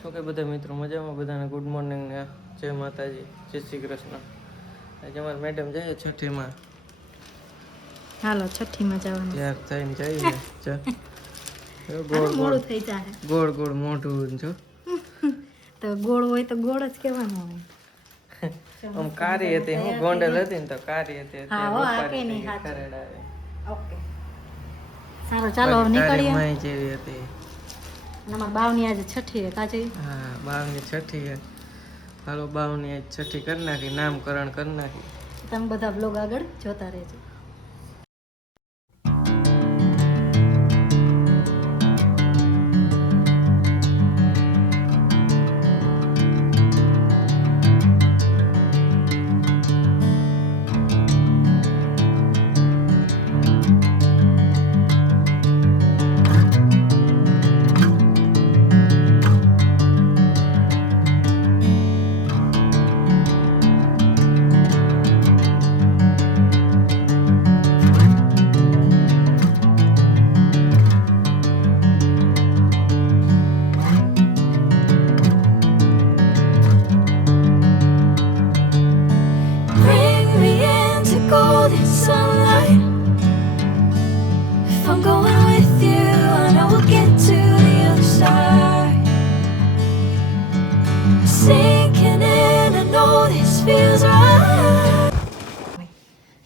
શું કે બધા મિત્રો મજામાં? બધાને ગુડ મોર્નિંગ ને જય માતાજી, જય શ્રી કૃષ્ણ. આજે અમારા મેડમ જાય છઠ્ઠીમાં. હાલો છઠ્ઠીમાં જવાનું. ત્યાર થઈને જઈએ ગોળ મોડું થઈ જાય. ગોળ ગોળ મોઢું જો તો ગોળ હોય તો ગોળ જ કહેવાનું હોય. આમ કારી હતી, હું ગોંડલ હતી ને તો કારી હતી. હા હો આ કે નહીં હાચું. ઓકે સારું ચાલો હવે નીકળીએ. માઈ જેવી હતી. અમારા બાવની આજે છઠ્ઠી હે કાચી. હા બાવની છઠ્ઠી હે. હાલો બાવની આજ છઠ્ઠી કરી નાખી, નામકરણ કરી નાખી. તમે બધા બ્લોગ આગળ જોતા રહેજો.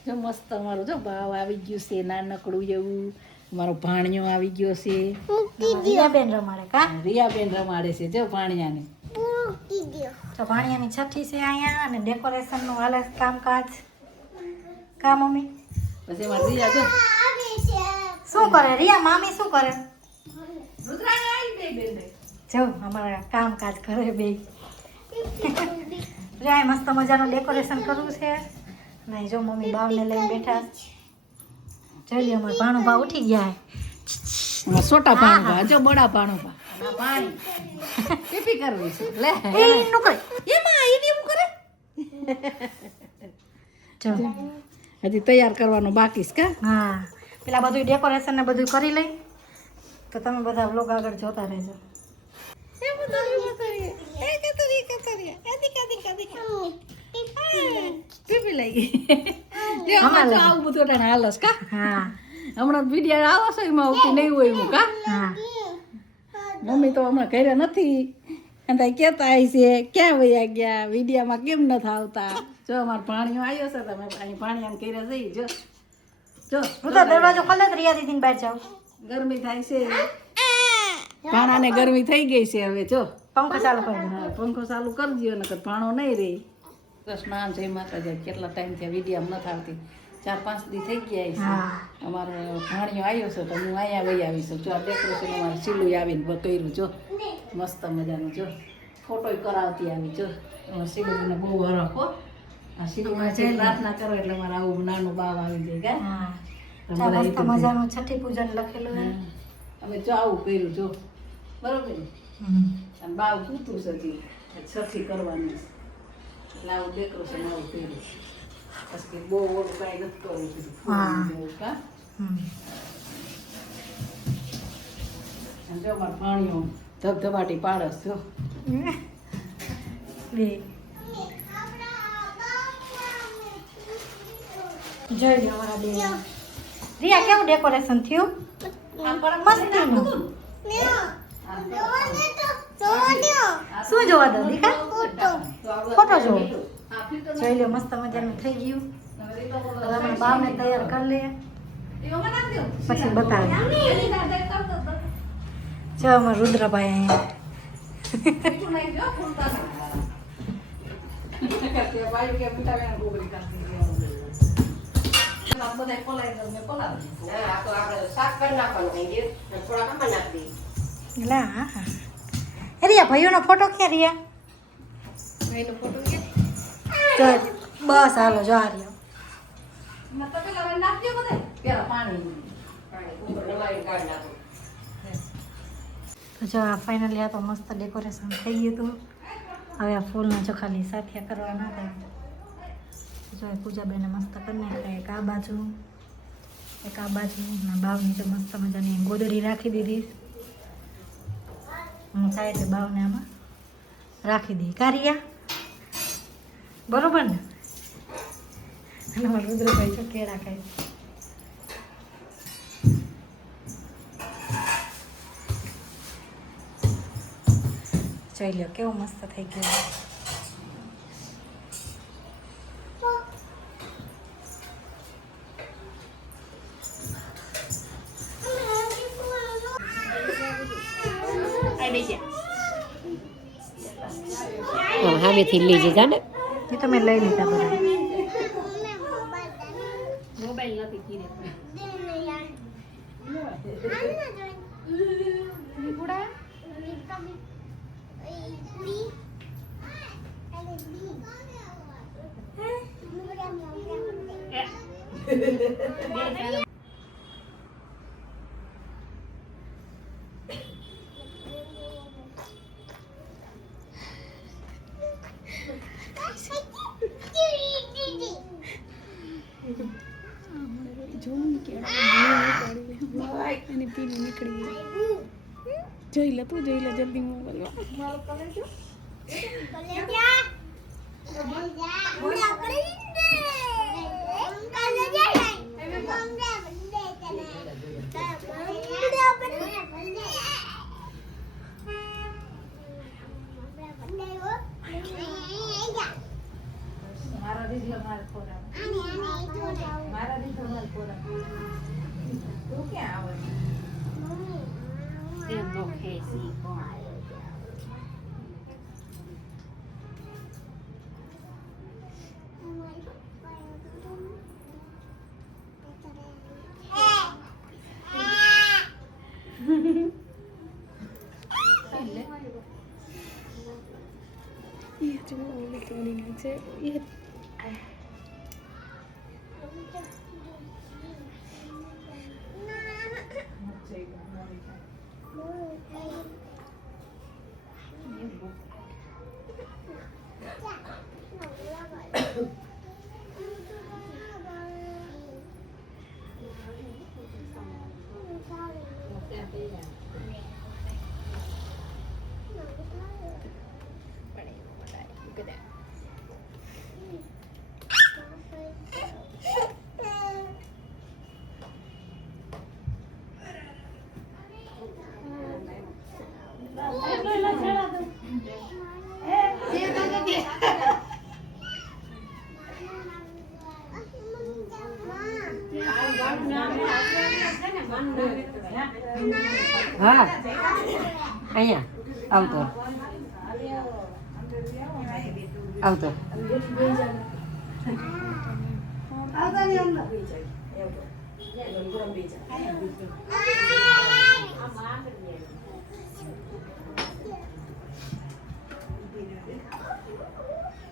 જો મસ્ત અમારું જો ભાવ આવી ગયું છે, નાનકડું એવું મારો ભાણિયો આવી ગયો છે. રિયાબેન રમાડે કા? રિયાબેન રમાડે છે જો ભાણિયાને. તો ભાણિયાની છઠ્ઠી છે અહીંયા અને ડેકોરેશન નું હાલે કામકાજ. કા મમ્મી? પછી એમાં રિયા જો શું કરે? રિયા મામી શું કરે? જો અમારા કામકાજ કરે બે. રિયા મસ્ત મજાનું ડેકોરેશન કરવું છે. નહીં જો મમ્મી બાવને લઈને બેઠા. જોઈ લે અમારા ભાણુભા ઉઠી ગયા. છોટા ભાણુભા જો બડા ભાણુભા. પાણી પીપી કરવી છે લે એ નું કરે એમાં ઈ એવું કરે. જો હજી તૈયાર કરવાનું બાકી છે કા? હા પેલા બધું ડેકોરેશન ને બધું કરી લઈ તો તમે બધા વ્લોગ આગળ જોતા રહેજો. એ બધું કરીએ એ કતરી પીપી લઈ હમણાં આવું બધું ટાણે હાલસ કા? હા હમણાં વિડીયો આવો છો એમાં આવતી નહીં હોય એવું કા? હા મમ્મી તો હમણાં ઘરે નથી અને કહેતા છે ક્યાં વયા ગયા, વિડીયામાં કેમ નથી આવતા. જો અમારો ભાણિયો આવ્યો છે, તમે અહીં ભાણિયાને ઘરે જઈ જો જો દરવાજો ખોલે તો રિયા દીદીને બહાર જાવ. ગરમી થાય છે, ભાણાને ગરમી થઈ ગઈ છે. હવે જો પંખો ચાલુ કરી દો. હા પંખો ચાલુ કરી દો નકર ભાણો નહીં રહે. કૃષ્ણ જય માતાજી. કેટલા ટાઈમ થયા વિડીયામાં નથી આવતી, 4-5 દી થઈ ગયા છે. અમારો ભાણિયો આવ્યો છે તો હું અહીંયા વહી આવીશું. જો આ ડેકોરેશન અમારે સીલું આવીને કર્યું જો મસ્ત મજાનું. જો ફોટો કરાવતી આવી જો સીલુને બહુ હરખ હો. આ સીલુમાં જઈ પ્રાર્થના કરો એટલે મારે આવું નાનું બાવ આવી જાય કા? મસ્ત મજાનું છઠ્ઠી પૂજન લખેલું છે. અમે જો આવું કર્યું જો બરોબર ને. અને બાવ પૂતું છે છઠ્ઠી કરવાની એટલે આવું ડેકોરેશન આવું કર્યું. પછી બહુ ઓળું કાંઈ નથી કરવું કા? જો મારે પાણીઓ ધબધબાટી પાડસ જો જોઈ લો અમારા બે. રિયા કેવું ડેકોરેશન થયું? મસ્તીનું. શું જોવા દો દીકા? ફોટો જોવો. જોઈ લો મસ્ત મજાનું થઈ ગયું. હવે અમે બાવને તૈયાર કરી લઈએ પછી બતાવીએ. જો અમારા રુદ્રભાઈ અહીંયા. રિયા ભાઈઓનો ફોટો ક્યાં? રિયા બસ હાલો જો આ રહ્યો. તો જો આ ફાઇનલી આ તો મસ્ત ડેકોરેશન થઈ ગયું હતું. હવે આ ફૂલના જો ખાલી સાથિયા કરવાના હતા. જો પૂજાબેને મસ્ત કરી નાખ્યા. એક આ બાજુ ના બાવની તો મસ્ત મજાની ગોદડી રાખી દીધી. હું થાય એટલે બાવને આમાં રાખી દે કારિયા બરોબર ને અને અમારા રુદ્રભાઈ જો કેળા ખાય જોઈ લો કેવું મસ્ત થઈ ગયું હવેથી લઈ જજા ને એ તો મેં લઈ લીધા બધા મોબાઈલ નથી કીધે જોઈ લે તું જોઈ લે જલ્દી મોબાઈલ હા અહીંયા આવતો આવતો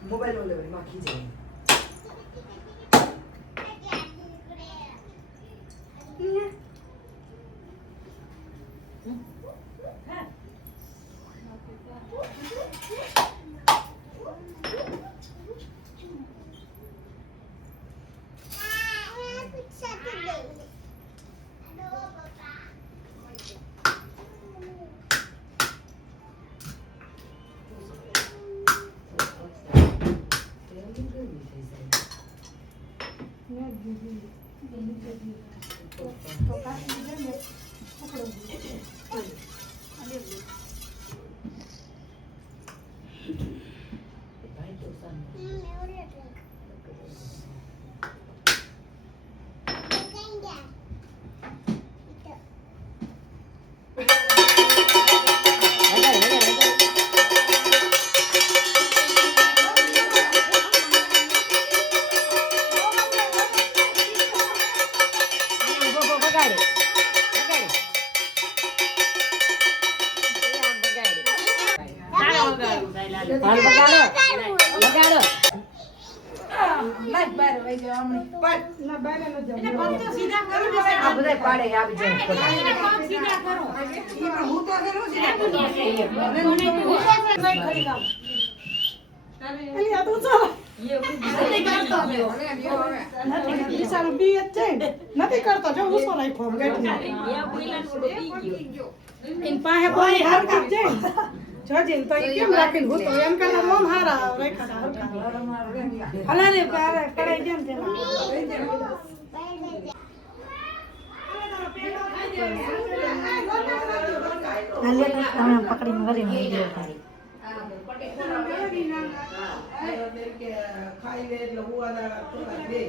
મોબાઈલ લો લેવાની માખી જાય નથી કરતો જો ઉસો નાખ્યો જજે તો ઈ કેમ રાખીને હું તો એમ કરતા મમ હારા રાખ્યા હરખા હલા રે પારે કડાઈ કેમ તેમાં પકડીને વળી વિડીયો કરી ખાઈ લે એટલે હુવાના થોડા બે